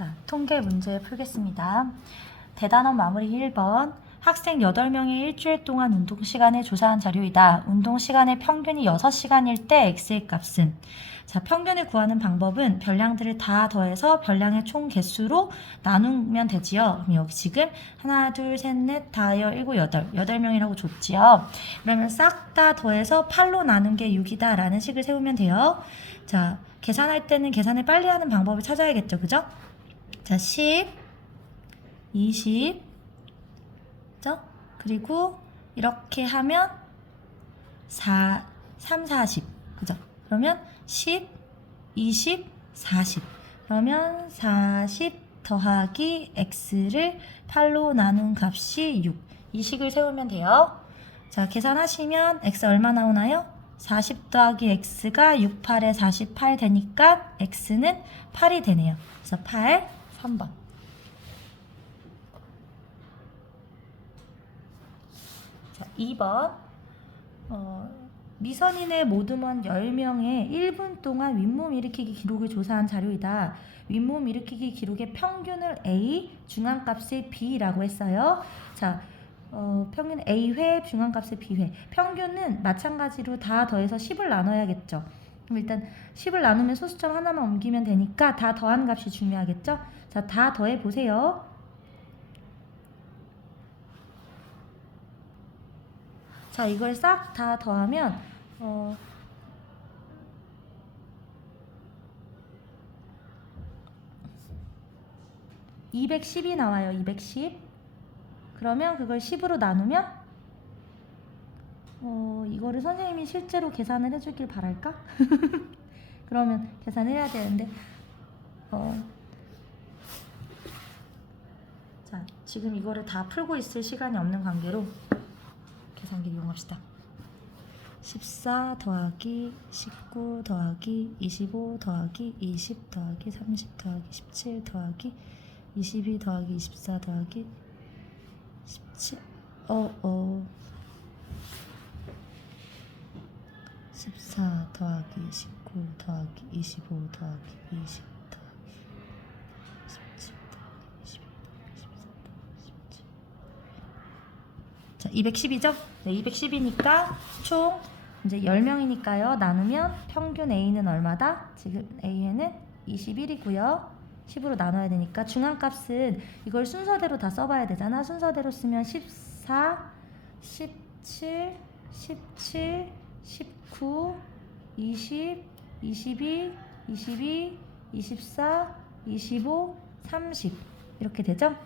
자, 통계 문제 풀겠습니다. 대단원 마무리 1번. 학생 8명의 일주일 동안 운동 시간을 조사한 자료이다. 운동 시간의 평균이 6시간일 때 x의 값은? 자, 평균을 구하는 방법은 별량들을 다 더해서 별량의 총 개수로 나누면 되지요. 그럼 여기 지금 하나, 둘, 셋, 넷, 다여, 일곱, 여덟. 8명이라고 줬지요. 그러면 싹 다 더해서 8로 나눈 게 6이다 라는 식을 세우면 돼요. 자, 계산할 때는 계산을 빨리 하는 방법을 찾아야겠죠. 그죠? 자, 10, 20, 그죠? 그리고 이렇게 하면 3, 40, 그죠? 그러면 10, 20, 40. 그러면 40 더하기 x를 8로 나눈 값이 6. 이 식을 세우면 돼요. 자, 계산하시면 x 얼마 나오나요? 40 더하기 x가 6, 8에 48 되니까 x는 8이 되네요. 그래서 8, 3번. 자, 2번. 미선인의 모두먼 10명의 1분 동안 윗몸 일으키기 기록을 조사한 자료이다. 윗몸 일으키기 기록의 평균을 A, 중앙값을 B라고 했어요. 자, 평균 A회, 중앙값을 B회. 평균은 마찬가지로 다 더해서 10을 나눠야겠죠. 그럼 일단 10을 나누면 소수점 하나만 옮기면 되니까 다 더한 값이 중요하겠죠. 자, 다 더해 보세요. 자, 이걸 싹 다 더하면 210이 나와요. 210. 그러면 그걸 10으로 나누면 이거를 선생님이 실제로 계산을 해주길 바랄까? 그러면 계산을 해야 되는데 자, 지금 이거를 다 풀고 있을 시간이 없는 관계로 계산기 이용합시다. 14 더하기 19 더하기 25 더하기 20 더하기 30 더하기 17 더하기 22 더하기 24 더하기 17 14 더하기 19 더하기 25 더하기 20 더하기 17 더하기 22 더하기 14 더하기 17. 자, 210이죠? 네, 210이니까 총 이제 10명이니까요. 나누면 평균 A는 얼마다? 지금 A는 21이고요. 10으로 나눠야 되니까 중앙값은 이걸 순서대로 다 써봐야 되잖아. 순서대로 쓰면 14, 17, 17, 19, 20, 22, 22, 24, 25, 30 이렇게 되죠?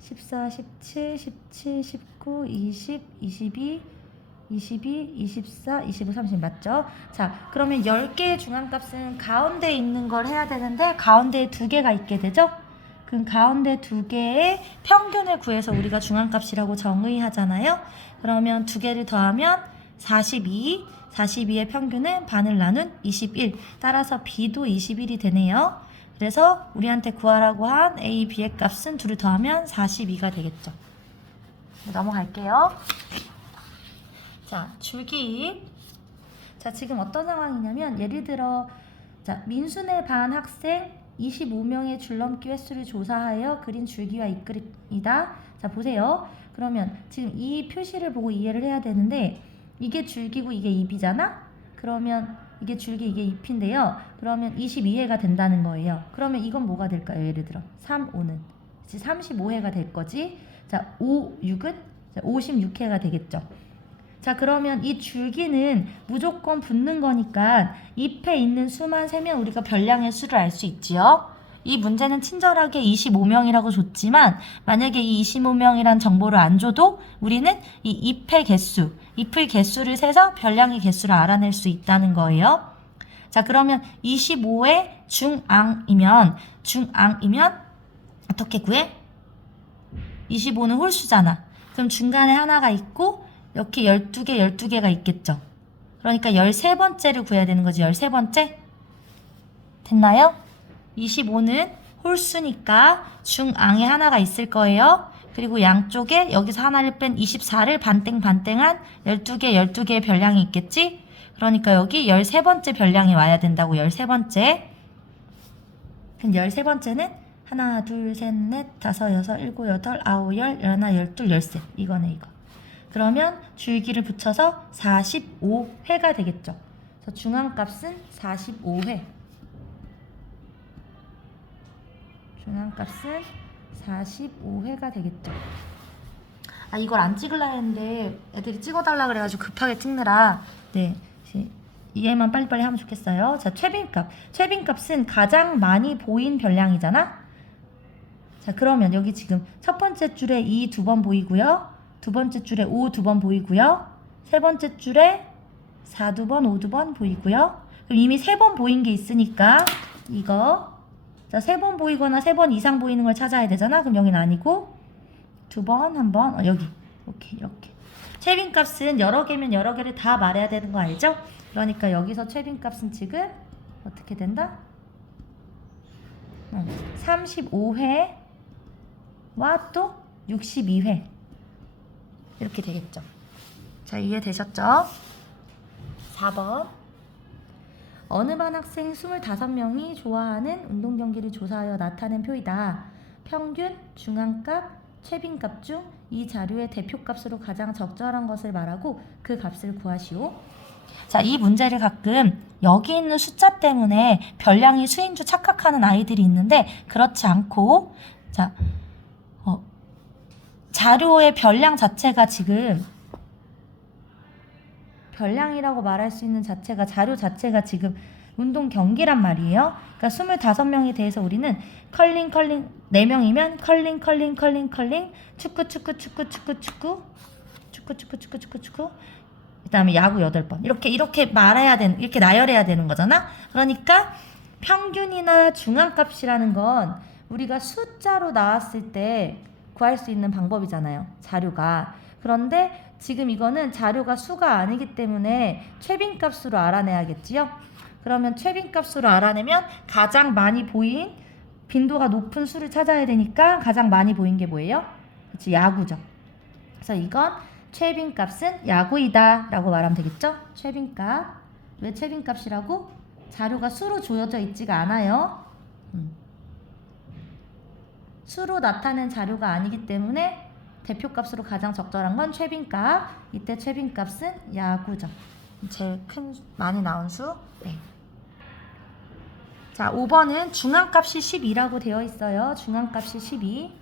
14, 17, 17, 19, 20, 22, 22, 24, 25, 30 맞죠? 자, 그러면 10개의 중앙값은 가운데 있는 걸 해야 되는데 가운데에 2개가 있게 되죠? 그럼 가운데 2개의 평균을 구해서 우리가 중앙값이라고 정의하잖아요? 그러면 2개를 더하면 42, 42의 평균은 반을 나눈 21. 따라서 B도 21이 되네요. 그래서 우리한테 구하라고 한 A, B의 값은 2를 더하면 42가 되겠죠. 넘어갈게요. 자, 줄기. 자, 지금 어떤 상황이냐면 예를 들어 자, 민순의 반 학생 25명의 줄넘기 횟수를 조사하여 그린 줄기와 이끌이다. 자, 보세요. 그러면 지금 이 표시를 보고 이해를 해야 되는데 이게 줄기고 이게 잎이잖아? 그러면 이게 줄기, 이게 잎인데요. 그러면 22회가 된다는 거예요. 그러면 이건 뭐가 될까요? 예를 들어 3, 5는 35회가 될 거지. 자, 5, 6은 56회가 되겠죠. 자, 그러면 이 줄기는 무조건 붙는 거니까 잎에 있는 수만 세면 우리가 별량의 수를 알 수 있지요. 이 문제는 친절하게 25명이라고 줬지만 만약에 이 25명이란 정보를 안 줘도 우리는 이 잎의 개수, 잎의 개수를 세서 별량의 개수를 알아낼 수 있다는 거예요. 자, 그러면 25의 중앙이면 어떻게 구해? 25는 홀수잖아. 그럼 중간에 하나가 있고 이렇게 12개가 있겠죠. 그러니까 13번째를 구해야 되는 거지. 13번째? 됐나요? 25는 홀수니까 중앙에 하나가 있을 거예요. 그리고 양쪽에 여기서 하나를 뺀 24를 반땡반땡한 12개의 별량이 있겠지? 그러니까 여기 13번째 별량이 와야 된다고. 13번째. 그럼 13번째는 하나, 둘, 셋, 넷, 다섯, 여섯, 일곱, 여덟, 아홉, 열, 열하나, 열둘, 열셋. 이거네, 이거. 그러면 줄기를 붙여서 45회가 되겠죠. 그래서 중앙값은 45회. 중앙값은 45회가 되겠죠. 아, 이걸 안 찍으려 했는데 애들이 찍어달라 그래가지고 급하게 찍느라 네, 이해만 빨리빨리 하면 좋겠어요. 자, 최빈값. 최빈값은 가장 많이 보인 별량이잖아. 자, 그러면 여기 지금 첫 번째 줄에 2 두 번 보이고요. 두 번째 줄에 5 두 번 보이고요. 세 번째 줄에 4 두 번, 5 두 번 보이고요. 그럼 이미 3번 보인 게 있으니까 이거 자, 3번 보이거나 3번 이상 보이는 걸 찾아야 되잖아. 그럼 여기는 아니고 2번, 1번, 여기 이렇게 최빈값은 여러 개면 여러 개를 다 말해야 되는 거 알죠? 그러니까 여기서 최빈값은 지금 어떻게 된다? 35회와 또 62회 이렇게 되겠죠. 자, 이해되셨죠? 4번 어느 반 학생 25명이 좋아하는 운동 경기를 조사하여 나타낸 표이다. 평균, 중앙값, 최빈값 중 이 자료의 대표값으로 가장 적절한 것을 말하고 그 값을 구하시오. 자, 이 문제를 가끔 여기 있는 숫자 때문에 별량이 수인 줄 착각하는 아이들이 있는데 그렇지 않고 자, 자료의 별량 자체가 지금 별량이라고 말할 수 있는 자체가 자료 자체가 지금 운동 경기란 말이에요. 그러니까 25명에 대해서 우리는 컬링 4명이면 컬링 축구 그다음에 야구 8번 이렇게 말해야 되는 이렇게 나열해야 되는 거잖아. 그러니까 평균이나 중앙값이라는 건 우리가 숫자로 나왔을 때 구할 수 있는 방법이잖아요. 자료가. 그런데 지금 이거는 자료가 수가 아니기 때문에 최빈값으로 알아내야겠지요. 그러면 최빈값으로 알아내면 가장 많이 보인 빈도가 높은 수를 찾아야 되니까 가장 많이 보인 게 뭐예요? 그렇지, 야구죠. 그래서 이건 최빈값은 야구이다 라고 말하면 되겠죠? 최빈값. 왜 최빈값이라고? 자료가 수로 조여져 있지가 않아요. 수로 나타낸 자료가 아니기 때문에 대표값으로 가장 적절한 건 최빈값. 이때 최빈값은 야구죠. 제일 큰 많이 나온 수. 네. 자, 5번은 중앙값이 12라고 되어 있어요. 중앙값이 12.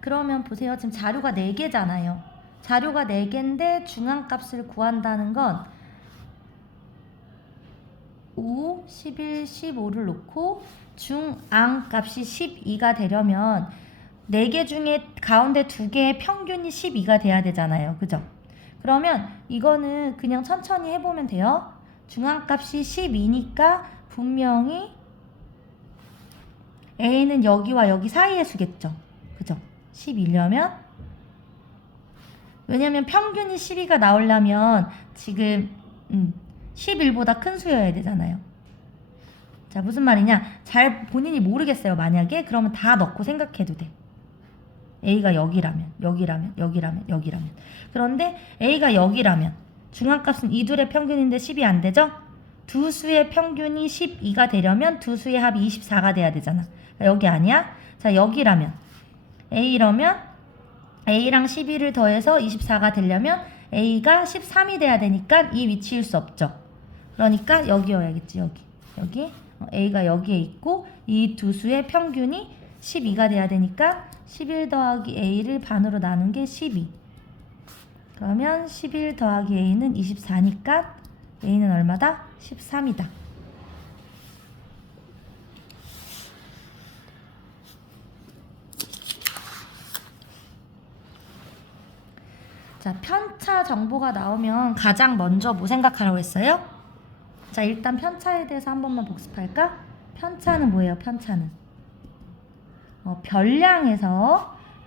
그러면 보세요. 지금 자료가 4개잖아요. 자료가 4개인데 중앙값을 구한다는 건 5, 11, 15를 놓고 중앙값이 12가 되려면 4개 중에 가운데 2개의 평균이 12가 돼야 되잖아요. 그죠? 그러면 이거는 그냥 천천히 해보면 돼요. 중앙값이 12니까 분명히 A는 여기와 여기 사이의 수겠죠. 그죠? 11려면 왜냐면 평균이 12가 나오려면 지금 11보다 큰 수여야 되잖아요. 자, 무슨 말이냐? 잘 본인이 모르겠어요. 만약에 그러면 다 넣고 생각해도 돼. A가 여기라면. 그런데 A가 여기라면 중앙값은 이 둘의 평균인데 10이 안 되죠? 두 수의 평균이 12가 되려면 두 수의 합이 24가 돼야 되잖아. 여기 아니야? 자, 여기라면 A라면 A랑 12를 더해서 24가 되려면 A가 13이 돼야 되니까 이 위치일 수 없죠. 그러니까 여기여야겠지. 여기 A가 여기에 있고 이 두 수의 평균이 12가 돼야 되니까 11 더하기 A를 반으로 나눈 게 12. 그러면 11 더하기 A는 24니까 A는 얼마다? 13이다. 자, 편차 정보가 나오면 가장 먼저 뭐 생각하라고 했어요? 자, 일단 편차에 대해서 한 번만 복습할까? 편차는 뭐예요? 편차는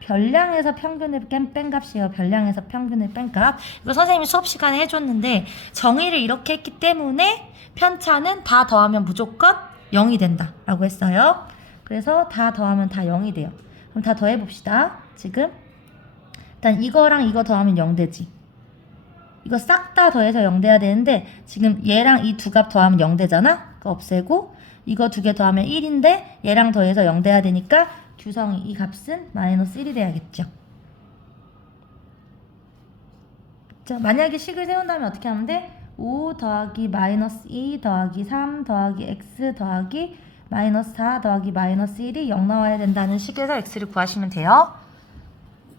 별량에서 평균을 뺀 값이에요. 별량에서 평균을 뺀 값. 이거 선생님이 수업 시간에 해줬는데 정의를 이렇게 했기 때문에 편차는 다 더하면 무조건 0이 된다 라고 했어요. 그래서 다 더하면 다 0이 돼요. 그럼 다 더해봅시다. 지금 일단 이거랑 이거 더하면 0 되지. 이거 싹 다 더해서 0 돼야 되는데 지금 얘랑 이 두 값 더하면 0 되잖아. 그거 없애고 이거 두 개 더하면 1인데 얘랑 더해서 0 돼야 되니까 규성이 이 값은 마이너스 1이 돼야겠죠. 자, 만약에 식을 세운다면 어떻게 하면 돼? 5 더하기 마이너스 2 더하기 3 더하기 x 더하기 마이너스 4 더하기 마이너스 1이 0 나와야 된다는 식에서 x를 구하시면 돼요.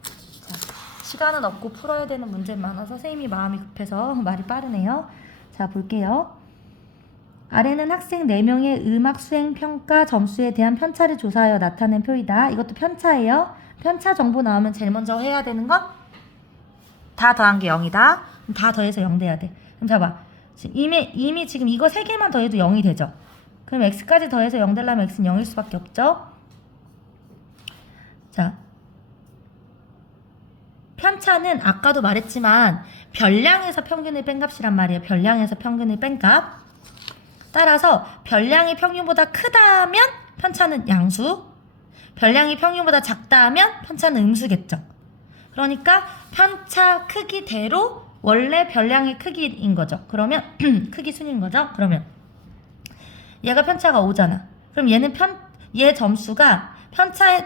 자, 시간은 없고 풀어야 되는 문제 많아서 선생님이 마음이 급해서 말이 빠르네요. 자, 볼게요. 아래는 학생 4명의 음악 수행 평가 점수에 대한 편차를 조사하여 나타낸 표이다. 이것도 편차예요. 편차 정보 나오면 제일 먼저 해야 되는 건 다 더한 게 0이다. 그럼 다 더해서 0 돼야 돼. 그럼 봐봐. 지금 이미 지금 이거 3개만 더해도 0이 되죠. 그럼 x까지 더해서 0 되려면 x는 0일 수밖에 없죠. 자, 편차는 아까도 말했지만 별량에서 평균을 뺀 값이란 말이에요. 별량에서 평균을 뺀 값. 따라서 별량이 평균보다 크다면 편차는 양수, 별량이 평균보다 작다면 편차는 음수겠죠. 그러니까 편차 크기대로 원래 별량의 크기인 거죠. 그러면 크기 순인 거죠. 그러면 얘가 편차가 5잖아. 그럼 얘 점수가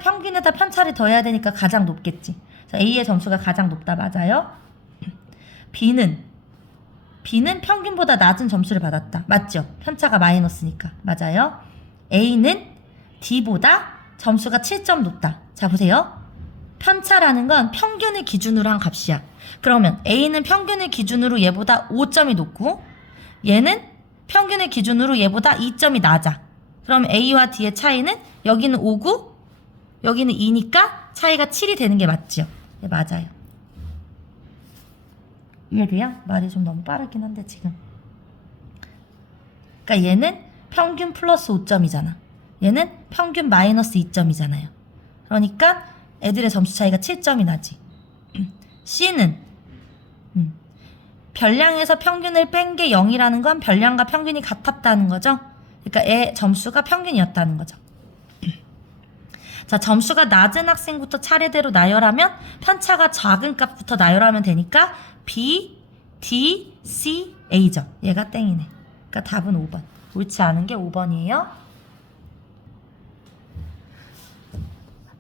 평균에다 편차를 더해야 되니까 가장 높겠지. 그래서 A의 점수가 가장 높다. 맞아요. B는 평균보다 낮은 점수를 받았다. 맞죠? 편차가 마이너스니까. 맞아요. A는 D보다 점수가 7점 높다. 자, 보세요. 편차라는 건 평균을 기준으로 한 값이야. 그러면 A는 평균을 기준으로 얘보다 5점이 높고 얘는 평균을 기준으로 얘보다 2점이 낮아. 그럼 A와 D의 차이는 여기는 5고 여기는 2니까 차이가 7이 되는 게 맞죠? 네, 맞아요. 이해돼요? 말이 좀 너무 빠르긴 한데 지금. 그러니까 얘는 평균 플러스 5점이잖아. 얘는 평균 마이너스 2점이잖아요. 그러니까 애들의 점수 차이가 7점이 나지. C는 별량에서 평균을 뺀 게 0이라는 건 별량과 평균이 같았다는 거죠. 그러니까 애 점수가 평균이었다는 거죠. 자, 점수가 낮은 학생부터 차례대로 나열하면 편차가 작은 값부터 나열하면 되니까 B, D, C, A죠. 얘가 땡이네. 그러니까 답은 5번. 옳지 않은 게 5번이에요.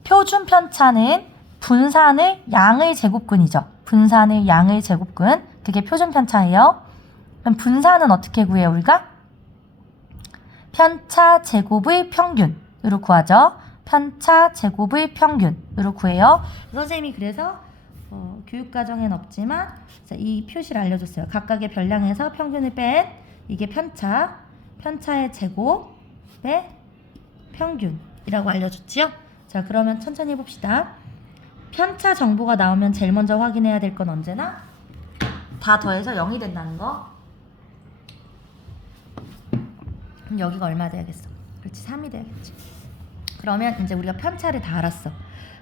표준 편차는 분산의 양의 제곱근이죠. 분산의 양의 제곱근. 그게 표준 편차예요. 그럼 분산은 어떻게 구해요, 우리가? 편차 제곱의 평균으로 구하죠. 편차 제곱의 평균으로 구해요. 선생님이 그래서 교육과정엔 없지만 이 표시를 알려줬어요. 각각의 별량에서 평균을 뺀 이게 편차의 제곱의 평균이라고 알려줬지요. 자, 그러면 천천히 해봅시다. 편차 정보가 나오면 제일 먼저 확인해야 될 건 언제나 다 더해서 0이 된다는 거. 그럼 여기가 얼마 돼야겠어? 그렇지, 3이 돼야겠지. 그러면 이제 우리가 편차를 다 알았어.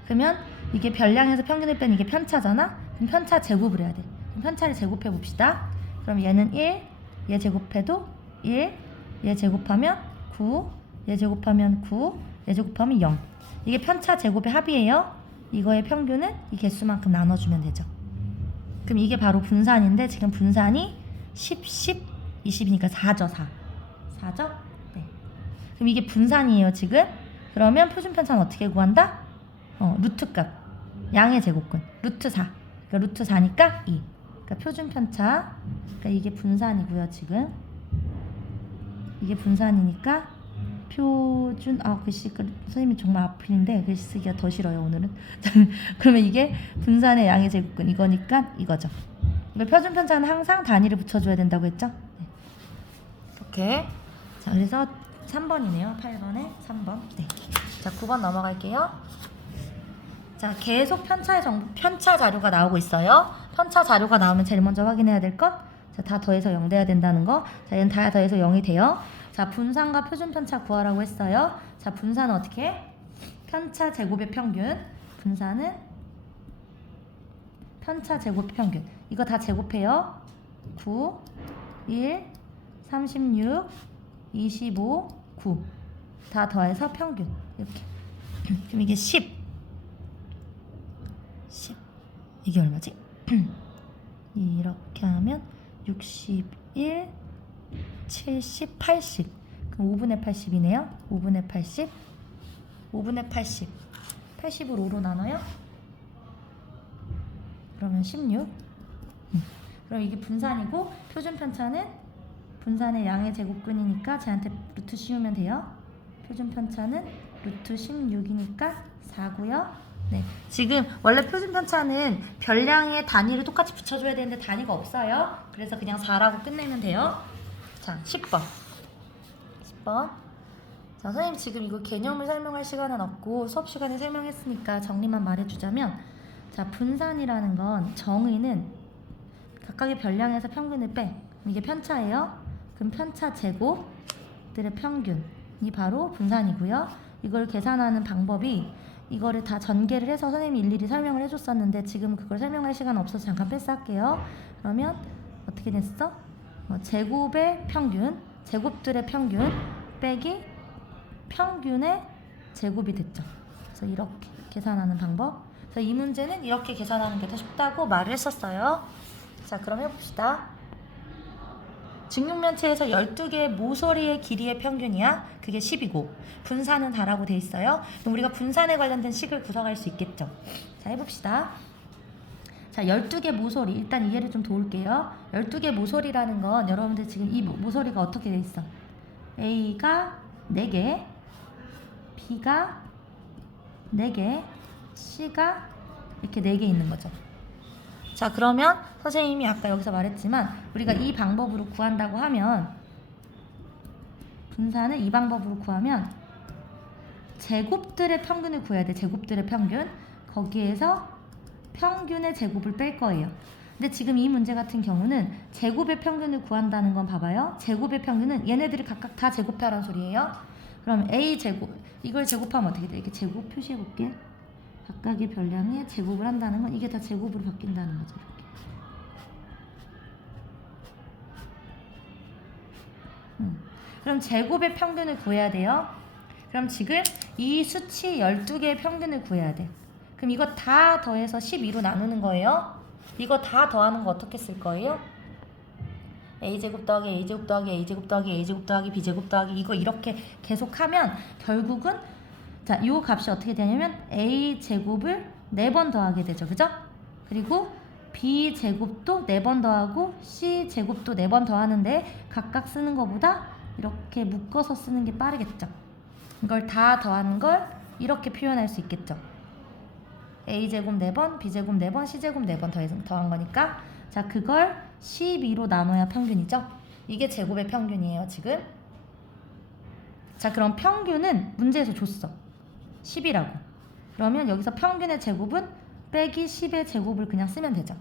그러면 이게 별량에서 평균을 뺀 이게 편차잖아? 그럼 편차 제곱을 해야 돼. 그럼 편차를 제곱해 봅시다. 그럼 얘는 1, 얘 제곱해도 1, 얘 제곱하면 9, 얘 제곱하면 9, 얘 제곱하면 0. 이게 편차 제곱의 합이에요. 이거의 평균은 이 개수만큼 나눠주면 되죠. 그럼 이게 바로 분산인데 지금 분산이 10, 10, 20이니까 4죠. 4죠? 네. 그럼 이게 분산이에요 지금. 그러면 표준 편차는 어떻게 구한다? 루트 값, 양의 제곱근, 루트 4. 그러니까 루트 4니까 2. 그러니까 표준 편차. 그러니까 이게 분산이고요 지금. 이게 분산이니까 표준 글씨 선생님이 정말 앞필인데 글씨 쓰기가 더 싫어요 오늘은. 그러면 이게 분산의 양의 제곱근 이거니까 이거죠. 표준 편차는 항상 단위를 붙여줘야 된다고 했죠. 네. 이렇게. 자, 그래서 3번이네요. 8번에 3번. 네. 자, 9번 넘어갈게요. 자, 계속 편차 자료가 나오고 있어요. 편차 자료가 나오면 제일 먼저 확인해야 될 것. 자, 다 더해서 0 돼야 된다는 거. 자, 얘는 다 더해서 0이 돼요. 자, 분산과 표준 편차 구하라고 했어요. 자, 분산은 어떻게 해? 편차 제곱의 평균. 분산은 편차 제곱의 평균. 이거 다 제곱해요. 9, 1, 36, 25, 9. 다 더해서 평균. 이렇게. 그럼 이게 10. 이게 얼마지? 이렇게 하면 61, 70, 80. 그럼 5분의 80이네요. 5분의 80. 5분의 80. 80을 5로 나눠요? 그러면 16. 그럼 이게 분산이고 표준 편차는 분산의 양의 제곱근이니까 쟤한테 루트 씌우면 돼요. 표준 편차는 루트 16이니까 4고요. 네, 지금 원래 표준 편차는 별량의 단위를 똑같이 붙여줘야 되는데 단위가 없어요. 그래서 그냥 4라고 끝내면 돼요. 자, 10번. 10번. 자, 선생님 지금 이거 개념을 설명할 시간은 없고 수업 시간에 설명했으니까 정리만 말해주자면, 자, 분산이라는 건 정의는 각각의 별량에서 평균을 빼. 이게 편차예요. 그럼 편차 제곱들의 평균이 바로 분산이고요. 이걸 계산하는 방법이 이거를 다 전개를 해서 선생님이 일일이 설명을 해줬었는데 지금 그걸 설명할 시간 없어서 잠깐 패스할게요. 그러면 어떻게 됐어? 제곱의 평균, 제곱들의 평균 빼기 평균의 제곱이 됐죠. 그래서 이렇게 계산하는 방법. 그래서 이 문제는 이렇게 계산하는 게 더 쉽다고 말을 했었어요. 자, 그럼 해봅시다. 직육면체에서 12개의 모서리의 길이의 평균이야. 그게 10이고 분산은 다라고 돼 있어요. 그럼 우리가 분산에 관련된 식을 구성할 수 있겠죠. 자, 해봅시다. 자, 12개 모서리. 일단 이해를 좀 도울게요. 12개 모서리라는 건 여러분들 지금 이 모서리가 어떻게 돼 있어? A가 4개, B가 4개, C가 이렇게 4개 있는 거죠. 자, 그러면 선생님이 아까 여기서 말했지만 우리가 이 방법으로 구한다고 하면, 분산을 이 방법으로 구하면 제곱들의 평균을 구해야 돼. 제곱들의 평균. 거기에서 평균의 제곱을 뺄 거예요. 근데 지금 이 문제 같은 경우는 제곱의 평균을 구한다는 건 봐봐요. 제곱의 평균은 얘네들이 각각 다 제곱하라는 소리예요. 그럼 A 제곱, 이걸 제곱하면 어떻게 돼? 이렇게 제곱 표시해 볼게. 각각의 별량에 제곱을 한다는 건 이게 다 제곱으로 바뀐다는 거죠. 이렇게. 그럼 제곱의 평균을 구해야 돼요. 그럼 지금 이 수치 12개의 평균을 구해야 돼. 그럼 이거 다 더해서 12로 나누는 거예요. 이거 다 더하는 거 어떻게 쓸 거예요? a제곱 더하기 a제곱 더하기 a제곱 더하기 a제곱 더하기 b제곱 더하기 이거 이렇게 계속하면 결국은, 자, 요 값이 어떻게 되냐면 a제곱을 4번 더하게 되죠. 그죠? 그리고 b제곱도 4번 더하고 c제곱도 4번 더하는데 각각 쓰는 것보다 이렇게 묶어서 쓰는 게 빠르겠죠. 이걸 다 더하는 걸 이렇게 표현할 수 있겠죠. a제곱 4번, b제곱 4번, c제곱 4번 더한 거니까. 자, 그걸 12로 나눠야 평균이죠. 이게 제곱의 평균이에요, 지금. 자, 그럼 평균은 문제에서 줬어. 10이라고. 그러면 여기서 평균의 제곱은 빼기 10의 제곱을 그냥 쓰면 되죠.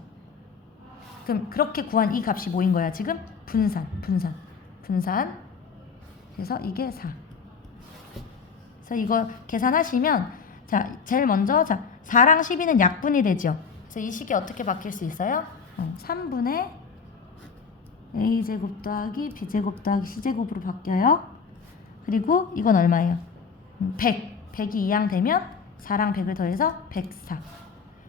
그럼 그렇게 구한 이 값이 뭐인 거야, 지금? 분산. 그래서 이게 4. 그래서 이거 계산하시면, 자, 제일 먼저, 자, 4랑 12는 약분이 되죠. 그래서 이 식이 어떻게 바뀔 수 있어요? 3분의 a제곱 더하기 b제곱 더하기 c제곱으로 바뀌어요. 그리고 이건 얼마예요? 100. 100이 이항되면 4랑 100을 더해서 104.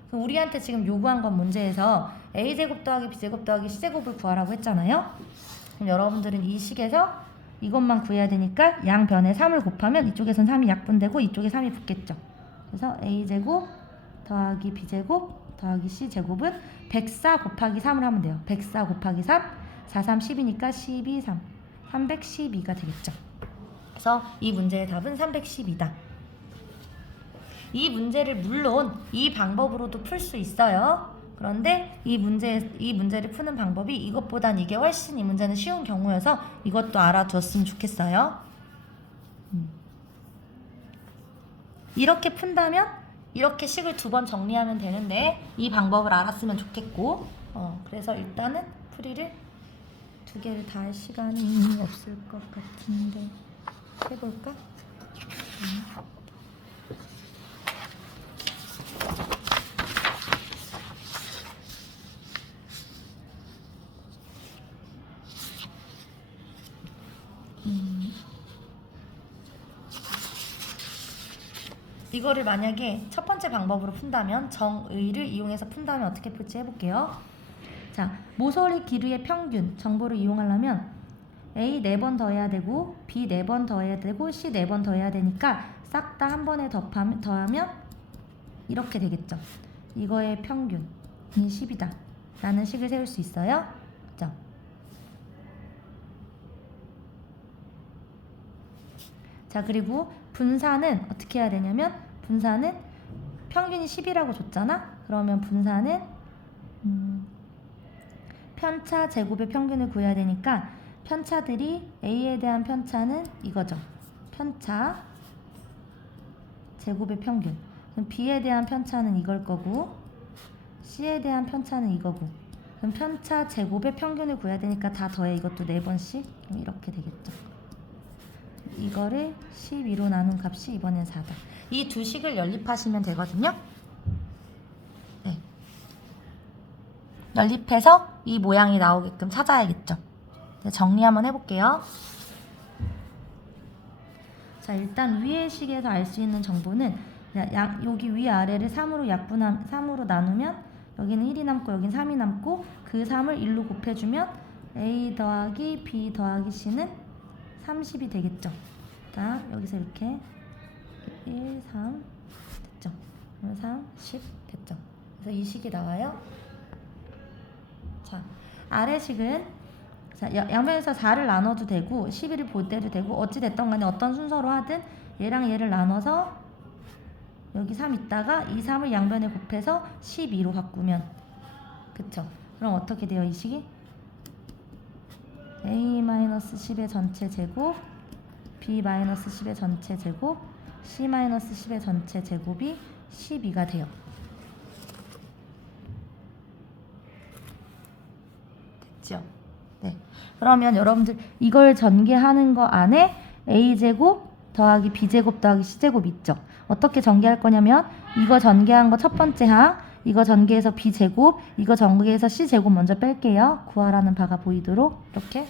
그럼 우리한테 지금 요구한 건 문제에서 a제곱 더하기 b제곱 더하기 c제곱을 구하라고 했잖아요. 그럼 여러분들은 이 식에서 이것만 구해야 되니까 양변에 3을 곱하면 이쪽에선 3이 약분되고 이쪽에 3이 붙겠죠. 그래서 a제곱 더하기 b제곱 더하기 c제곱은 104 곱하기 3을 하면 돼요. 104 곱하기 3, 4, 3, 10이니까 12, 3, 312가 되겠죠. 그래서 이 문제의 답은 312다. 이 문제를 물론 이 방법으로도 풀 수 있어요. 그런데 이 문제를 푸는 방법이 이것보단 이게 훨씬 이 문제는 쉬운 경우여서 이것도 알아두었으면 좋겠어요. 이렇게 푼다면 이렇게 식을 2번 정리하면 되는데 이 방법을 알았으면 좋겠고, 그래서 일단은 풀이를 2개를 다 할 시간이 없을 것 같은데 해볼까? 이거를 만약에 첫 번째 방법으로 푼다면, 정의를 이용해서 푼다면 어떻게 풀지 해볼게요. 자, 모서리 길이의 평균 정보를 이용하려면 A 4번 더해야 되고 B 4번 더해야 되고 C 4번 더해야 되니까 싹 다 한 번에 더하면 이렇게 되겠죠. 이거의 평균이 10이다 라는 식을 세울 수 있어요. 그죠? 자, 그리고 분사는 어떻게 해야 되냐면 분사는 평균이 10이라고 줬잖아. 그러면 분사는 편차 제곱의 평균을 구해야 되니까 편차들이 A에 대한 편차는 이거죠. 편차 제곱의 평균. 그럼 B에 대한 편차는 이걸 거고 C에 대한 편차는 이거고. 그럼 편차 제곱의 평균을 구해야 되니까 다 더해. 이것도 4번씩. 그럼 이렇게 되겠죠. 이거를 12로 나눈 값이 이번엔 4다. 이 두 식을 연립하시면 되거든요. 네. 연립해서 이 모양이 나오게끔 찾아야겠죠. 정리 한번 해볼게요. 자, 일단 위의 식에서 알 수 있는 정보는 여기 위아래를 3으로 나누면 여기는 1이 남고 여기는 3이 남고 그 3을 1로 곱해주면 A 더하기 B 더하기 C는 30이 되겠죠. 자, 여기서 이렇게 1, 3 됐죠. 3, 10 됐죠. 그래서 이 식이 나와요. 자, 아래 식은 자, 양변에서 4를 나눠도 되고 11을 볼 때도 되고 어찌 됐던 간에 어떤 순서로 하든 얘랑 얘를 나눠서 여기 3 있다가 이 3을 양변에 곱해서 12로 바꾸면 그쵸? 그럼 어떻게 돼요? 이 식이? A-10의 전체 제곱 B-10의 전체 제곱 C-10의 전체 제곱이 12가 돼요. 됐죠? 네. 그러면 여러분들 이걸 전개하는 거 안에 A제곱 더하기 B제곱 더하기 C제곱 있죠? 어떻게 전개할 거냐면 이거 전개한 거 첫 번째 항, 이거 전개해서 B제곱, 이거 전개해서 C제곱 먼저 뺄게요. 구하라는 바가 보이도록 이렇게.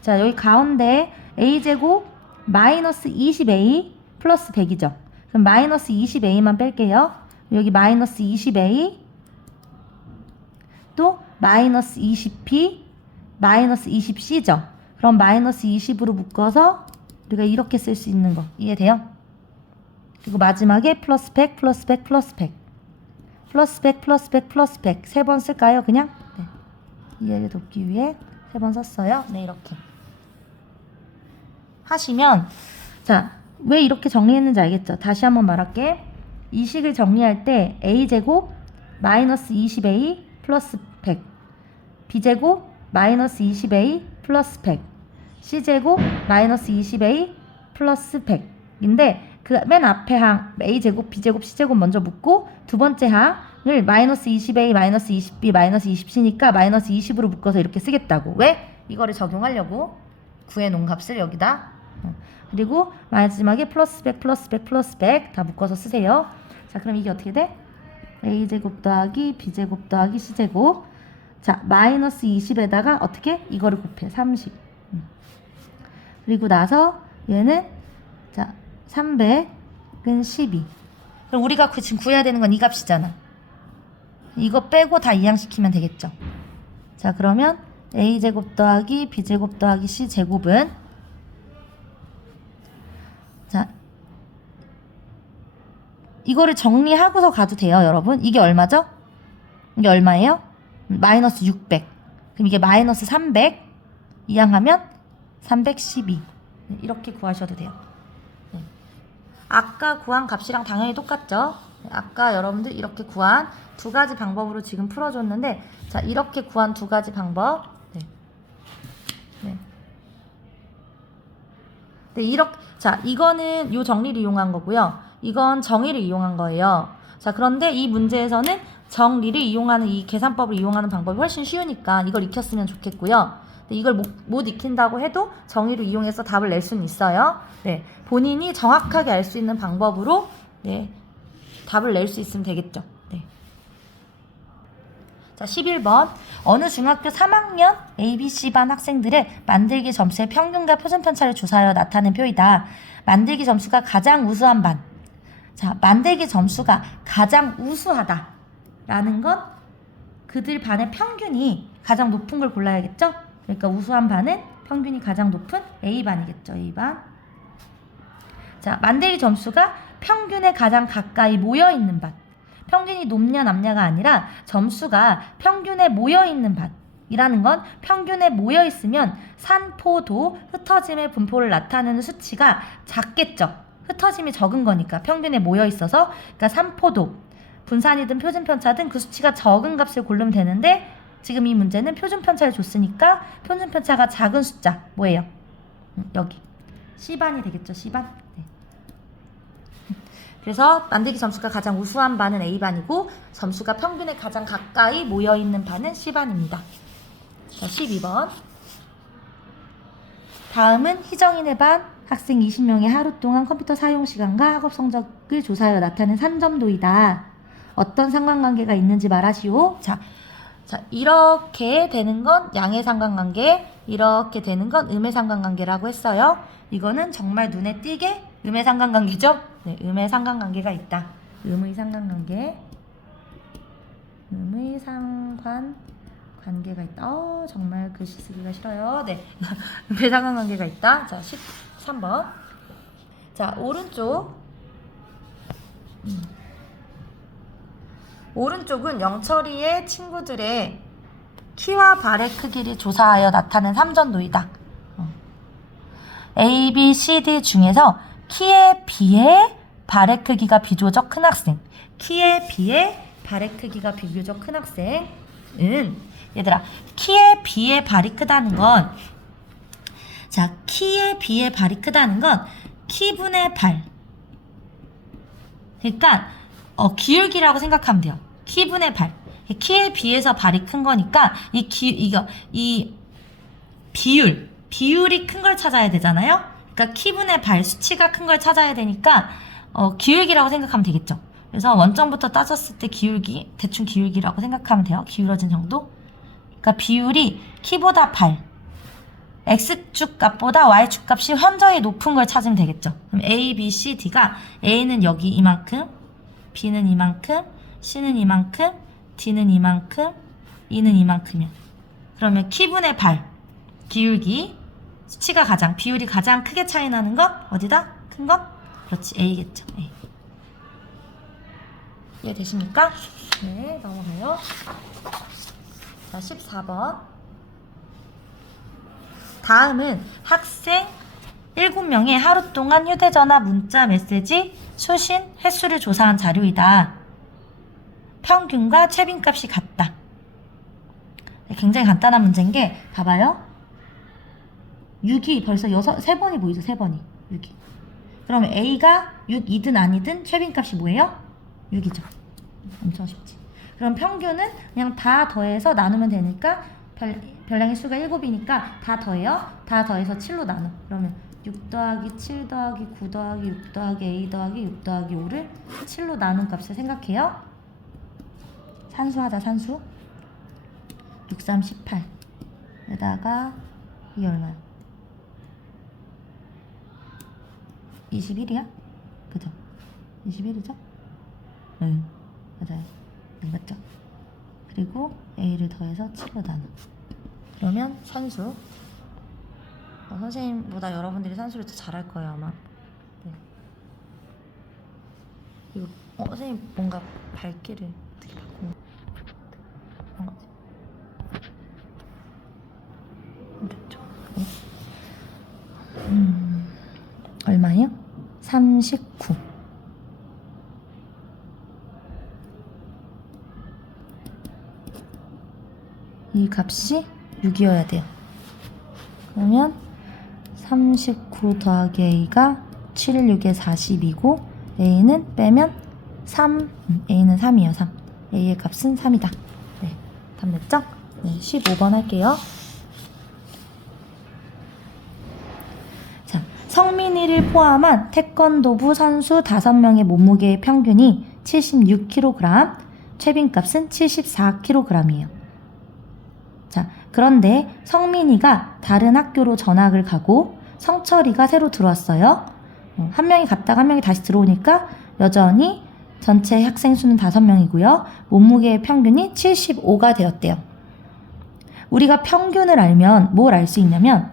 자, 여기 가운데 A제곱 마이너스 20A 플러스 100이죠. 그럼 마이너스 20A만 뺄게요. 여기 마이너스 20A 또 마이너스 20B 마이너스 20C죠. 그럼 마이너스 20으로 묶어서 우리가 이렇게 쓸 수 있는 거 이해돼요? 그리고 마지막에 플러스 100 플러스 100 플러스 100 플러스 100 플러스 100 플러스 100 세 번 쓸까요? 그냥? 네. 이해를 돕기 위해 세 번 썼어요. 네, 이렇게 하시면 자, 왜 이렇게 정리했는지 알겠죠? 다시 한번 말할게. 이 식을 정리할 때 A제곱 마이너스 20A 플러스 100 B제곱 마이너스 20A 플러스 100 C제곱 마이너스 20A 플러스 100인데 그 맨 앞에 항 A제곱 B제곱 C제곱 먼저 묶고 두 번째 항을 마이너스 20A 마이너스 20B 마이너스 20C니까 마이너스 20으로 묶어서 이렇게 쓰겠다고. 왜? 이거를 적용하려고 구해놓은 값을 여기다 그리고 마지막에 플러스 100 플러스 100 플러스 100 다 묶어서 쓰세요. 자, 그럼 이게 어떻게 돼? A제곱 더하기 B제곱 더하기 C제곱. 자, 마이너스 20에다가 어떻게? 이거를 곱해. 30. 그리고 나서 얘는 자 300은 12. 그럼 우리가 지금 구해야 되는 건 이 값이잖아. 이거 빼고 다 이항시키면 되겠죠. 자, 그러면 A제곱 더하기 B제곱 더하기 C제곱은 자, 이거를 정리하고서 가도 돼요, 여러분. 이게 얼마죠? 이게 얼마예요? 마이너스 600. 그럼 이게 마이너스 300 이항하면 312. 이렇게 구하셔도 돼요. 아까 구한 값이랑 당연히 똑같죠? 아까 여러분들 이렇게 구한 두 가지 방법으로 지금 풀어줬는데 자, 이렇게 구한 두 가지 방법 네, 이렇게 자, 이거는 요 정리를 이용한 거고요. 이건 정의를 이용한 거예요. 자, 그런데 이 문제에서는 정리를 이용하는 이 계산법을 이용하는 방법이 훨씬 쉬우니까 이걸 익혔으면 좋겠고요. 이걸 못 익힌다고 해도 정의를 이용해서 답을 낼 수는 있어요. 네, 본인이 정확하게 알 수 있는 방법으로 네, 답을 낼 수 있으면 되겠죠. 네. 자, 11번. 어느 중학교 3학년 ABC반 학생들의 만들기 점수의 평균과 표준편차를 조사하여 나타낸 표이다. 만들기 점수가 가장 우수한 반. 자, 만들기 점수가 가장 우수하다 라는 건 그들 반의 평균이 가장 높은 걸 골라야겠죠? 그러니까 우수한 반은 평균이 가장 높은 A반이겠죠. A반. 자, 만들기 점수가 평균에 가장 가까이 모여있는 반. 평균이 높냐 낮냐가 아니라 점수가 평균에 모여있는 반이라는 건 평균에 모여있으면 산포도 흩어짐의 분포를 나타내는 수치가 작겠죠. 흩어짐이 적은 거니까 평균에 모여있어서 그러니까 산포도 분산이든 표준편차든 그 수치가 적은 값을 고르면 되는데 지금 이 문제는 표준편차를 줬으니까 표준편차가 작은 숫자 뭐예요? 여기 C반이 되겠죠. C반. 네. 그래서 만들기 점수가 가장 우수한 반은 A반이고 점수가 평균에 가장 가까이 모여있는 반은 C반입니다. 자, 12번. 다음은 희정이네 반 학생 20명의 하루 동안 컴퓨터 사용 시간과 학업 성적을 조사하여 나타낸 산점도이다. 어떤 상관관계가 있는지 말하시오. 자, 이렇게 되는 건 양의 상관관계, 이렇게 되는 건 음의 상관관계라고 했어요. 이거는 정말 눈에 띄게 음의 상관관계죠? 네, 음의 상관관계가 있다. 음의 상관관계. 음의 상관관계가 있다. 정말 글씨 쓰기가 싫어요. 네, 음의 상관관계가 있다. 자, 13번. 자, 오른쪽은 영철이의 친구들의 키와 발의 크기를 조사하여 나타낸 삼전도이다. A, B, C, D 중에서 키에 비해 발의 크기가 비교적 큰 학생. 키에 비해 발의 크기가 비교적 큰 학생은 얘들아 키에 비해 발이 크다는 건 자, 키에 비해 발이 크다는 건 키분의 발. 그러니까 기울기라고 생각하면 돼요. 키분의 발. 키에 비해서 발이 큰 거니까 이 비율이 큰 걸 찾아야 되잖아요. 그러니까 키분의 발 수치가 큰 걸 찾아야 되니까 기울기라고 생각하면 되겠죠. 그래서 원점부터 따졌을 때 기울기, 대충 기울기라고 생각하면 돼요. 기울어진 정도. 그러니까 비율이 키보다 발. X축 값보다 Y축 값이 현저히 높은 걸 찾으면 되겠죠. 그럼 A, B, C, D가 A는 여기 이만큼, B는 이만큼, C는 이만큼, D는 이만큼, E는 이만큼이야. 그러면 키분의 발, 기울기, 수치가 비율이 가장 크게 차이 나는 것 어디다? 큰 것? 그렇지, A겠죠. A. 이해되십니까? 네, 넘어가요. 자, 14번. 다음은 학생 7명의 하루 동안 휴대전화, 문자, 메시지, 수신, 횟수를 조사한 자료이다. 평균과 최빈값이 같다. 굉장히 간단한 문제인 게 봐봐요. 6이 벌써 3번이 보이죠? 3번이 6이. 그러면 A가 6이든 아니든 최빈값이 뭐예요? 6이죠. 엄청 쉽지. 그럼 평균은 그냥 다 더해서 나누면 되니까 별량의 수가 7이니까 다 더해요. 다 더해서 7로 나눠. 그러면 6 더하기 7 더하기 9 더하기 6 더하기 A 더하기 6 더하기 5를 7로 나눈 값을 생각해요. 산수하자, 산수. 6, 3, 18. 에다가 이게 얼마야? 21이야? 그죠? 21이죠? 응, 맞아요. 맞죠? 그리고 A를 더해서 7로 나눠. 그러면 산수. 선생님보다 여러분들이 산수를 더 잘할 거예요, 아마. 네. 이거, 선생님 뭔가 밝기를 어떻게 바꾸는 그렇죠. 얼마예요? 39. 이 값이 6이어야 돼요. 그러면 39 더하기 A가 7, 6에 40이고 A는 빼면 3, A는 3이에요. 3. A의 값은 3이다. 네, 답 냈죠? 네, 15번 할게요. 자, 성민이를 포함한 태권도부 선수 5명의 몸무게의 평균이 76kg, 최빈값은 74kg이에요. 자, 그런데 성민이가 다른 학교로 전학을 가고 성철이가 새로 들어왔어요. 한 명이 갔다가 한 명이 다시 들어오니까 여전히 전체 학생 수는 5명이고요. 몸무게의 평균이 75가 되었대요. 우리가 평균을 알면 뭘 알 수 있냐면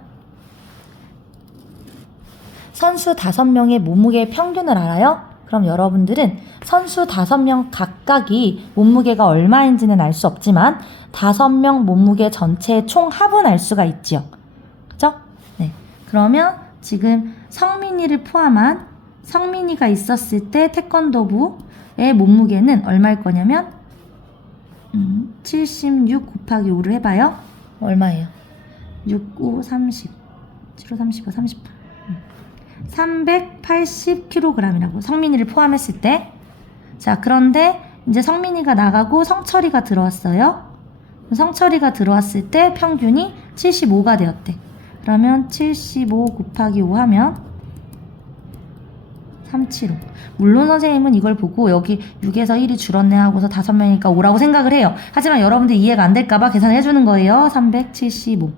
선수 5명의 몸무게의 평균을 알아요? 그럼 여러분들은 선수 5명 각각이 몸무게가 얼마인지는 알 수 없지만 5명 몸무게 전체의 총 합은 알 수가 있지요. 그죠? 네. 그러면 지금 성민이를 포함한 성민이가 있었을 때 태권도부의 몸무게는 얼마일 거냐면 76 곱하기 5를 해봐요. 얼마예요? 6, 5, 30 7, 5, 35, 38 380kg이라고 성민이를 포함했을 때. 자, 그런데 이제 성민이가 나가고 성철이가 들어왔어요. 성철이가 들어왔을 때 평균이 75가 되었대. 그러면 75 곱하기 5 하면 375. 물론 선생님은 이걸 보고 여기 6에서 1이 줄었네 하고서 5명이니까 5라고 생각을 해요. 하지만 여러분들 이해가 안 될까봐 계산을 해주는 거예요. 375.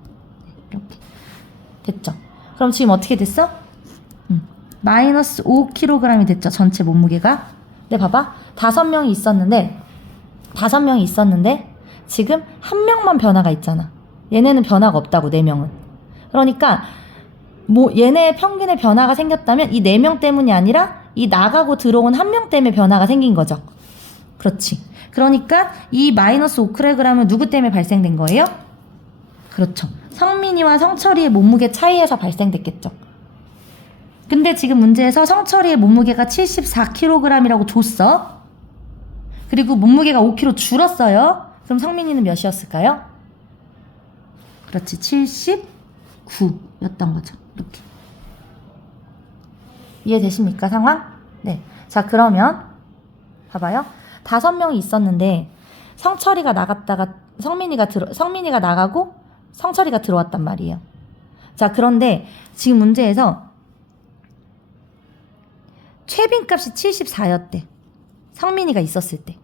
이렇게 됐죠? 그럼 지금 어떻게 됐어? 마이너스 5kg이 됐죠. 전체 몸무게가. 네, 봐봐. 5명이 있었는데 지금 1명만 변화가 있잖아. 얘네는 변화가 없다고, 4명은. 그러니까 뭐 얘네의 평균의 변화가 생겼다면 이 4명 때문이 아니라 이 나가고 들어온 1명 때문에 변화가 생긴 거죠. 그렇지. 그러니까 이 마이너스 5kg은 누구 때문에 발생된 거예요? 그렇죠. 성민이와 성철이의 몸무게 차이에서 발생됐겠죠. 근데 지금 문제에서 성철이의 몸무게가 74kg이라고 줬어. 그리고 몸무게가 5kg 줄었어요. 그럼 성민이는 몇이었을까요? 그렇지, 79였던 거죠. 이렇게. 이해되십니까, 상황? 네. 자, 그러면 봐봐요. 5명이 있었는데 성철이가 나갔다가 성민이가 나가고 성철이가 들어왔단 말이에요. 자, 그런데 지금 문제에서 최빈값이 74였대. 성민이가 있었을 때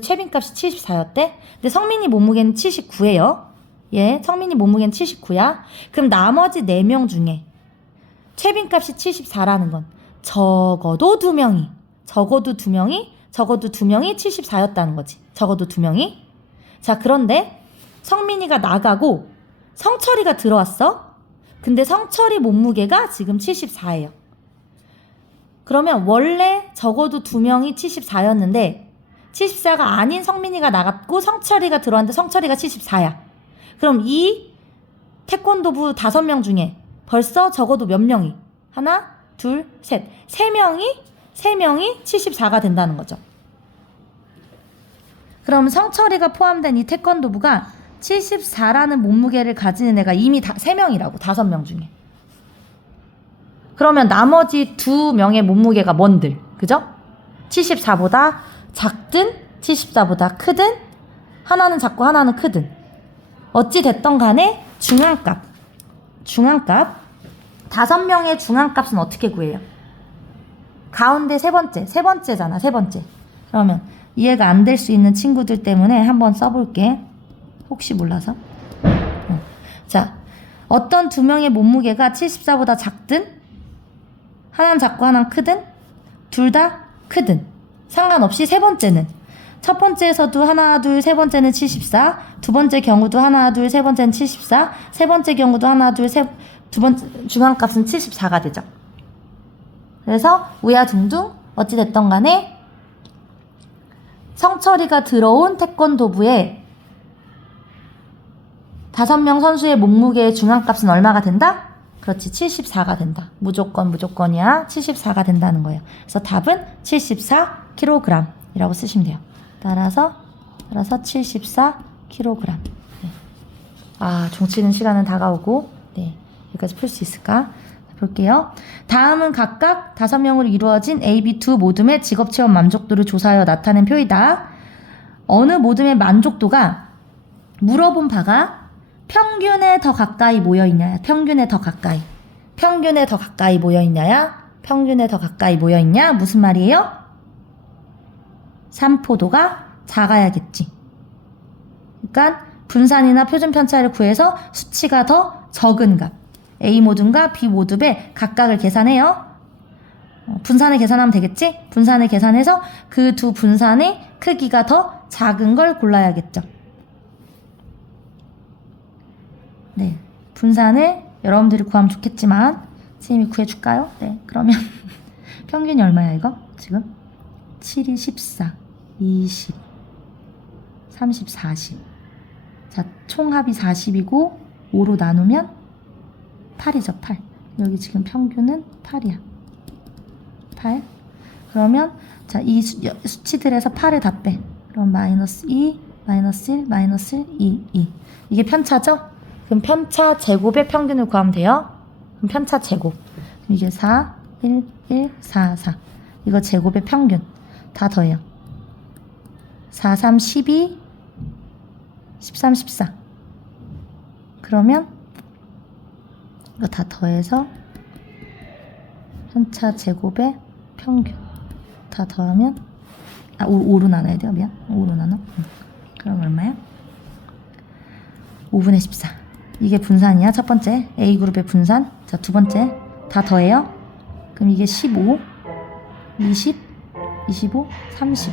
최빈값이 74였대. 근데 성민이 몸무게는 79예요. 예, 성민이 몸무게는 79야. 그럼 나머지 4명 중에 최빈값이 74라는 건 적어도 2명이 74였다는 거지. 적어도 2명이. 자, 그런데 성민이가 나가고 성철이가 들어왔어. 근데 성철이 몸무게가 지금 74예요. 그러면 원래 적어도 2명이 74였는데 74가 아닌 성민이가 나갔고 성철이가 들어왔는데 성철이가 74야. 그럼 이 태권도부 5명 중에 벌써 적어도 몇 명이? 하나, 둘, 셋. 3명이 74가 된다는 거죠. 그럼 성철이가 포함된 이 태권도부가 74라는 몸무게를 가지는 애가 이미 3명이라고. 5명 중에. 그러면 나머지 2명의 몸무게가 뭔들? 그죠? 74보다 작든 74보다 크든 하나는 작고 하나는 크든 어찌 됐던 간에 중앙값 5명의 중앙값은 어떻게 구해요? 가운데 세 번째잖아. 그러면 이해가 안 될 수 있는 친구들 때문에 한번 써볼게. 혹시 몰라서. 자, 어떤 2명의 몸무게가 74보다 작든 하나는 작고 하나는 크든 둘 다 크든 상관없이 세 번째는 첫 번째에서도 하나, 둘, 세 번째는 74, 두 번째 경우도 하나, 둘, 세 번째는 74, 세 번째 경우도 하나, 둘, 두 번째 중앙값은 74가 되죠. 그래서 우야둥둥 어찌됐던 간에 성철이가 들어온 태권도부에 5명 선수의 몸무게의 중앙값은 얼마가 된다? 그렇지, 74가 된다. 무조건이야. 74가 된다는 거예요. 그래서 답은 74kg이라고 쓰시면 돼요. 따라서 74kg. 네. 아, 종치는 시간은 다가오고, 네, 여기까지 풀 수 있을까? 볼게요. 다음은 각각 5명으로 이루어진 A, B 두 모둠의 직업체험 만족도를 조사하여 나타낸 표이다. 어느 모둠의 만족도가 물어본 바가 평균에 더 가까이 모여있냐야. 평균에 더 가까이 모여있냐? 무슨 말이에요? 산포도가 작아야겠지. 그러니까 분산이나 표준 편차를 구해서 수치가 더 적은 값 A 모둠과 B 모둠의 각각을 계산해요. 분산을 계산하면 되겠지? 분산을 계산해서 그 두 분산의 크기가 더 작은 걸 골라야겠죠. 네, 분산을 여러분들이 구하면 좋겠지만 선생님이 구해줄까요? 네. 그러면 평균이 얼마야 이거? 지금 7이 14, 20, 30, 40. 자, 총합이 40이고 5로 나누면 8이죠. 8. 여기 지금 평균은 8이야. 8. 그러면 자, 이 수치들에서 8을 다 빼. 그럼 마이너스 2, 마이너스 1, 마이너스 1, 2, 2. 이게 편차죠? 그럼 편차 제곱의 평균을 구하면 돼요. 그럼 편차 제곱. 이게 4, 1, 1, 4, 4. 이거 제곱의 평균. 다 더해요. 4, 3, 12, 13, 14. 그러면 이거 다 더해서 편차 제곱의 평균. 다 더하면 5로 나눠야 돼요. 미안. 5로 나눠. 그럼 얼마야? 5분의 14. 이게 분산이야. 첫 번째 A그룹의 분산. 자, 두 번째 다 더해요. 그럼 이게 15, 20, 25, 30.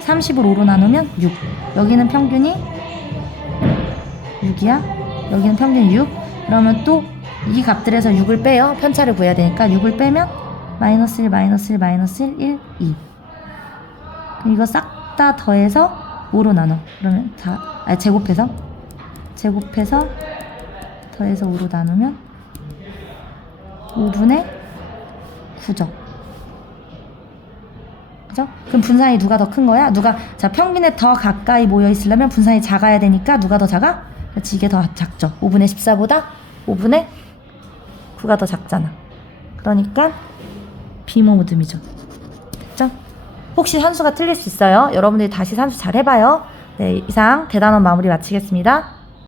30을 5로 나누면 6. 여기는 평균이 6이야. 여기는 평균이 6. 그러면 또 이 값들에서 6을 빼요. 편차를 구해야 되니까 6을 빼면 마이너스 1, 마이너스 1, 마이너스 1, 1, 2. 그럼 이거 싹 다 더해서 5로 나눠. 그러면 제곱해서 더해서 5로 나누면 5분의 9죠. 그죠? 그럼 분산이 누가 더 큰 거야? 자, 평균에 더 가까이 모여 있으려면 분산이 작아야 되니까 누가 더 작아? 그렇지, 이게 더 작죠. 5분의 14보다 5분의 9가 더 작잖아. 그러니까 비모듬이죠. 됐죠? 혹시 산수가 틀릴 수 있어요. 여러분들이 다시 산수 잘 해봐요. 네, 이상 대단원 마무리 마치겠습니다.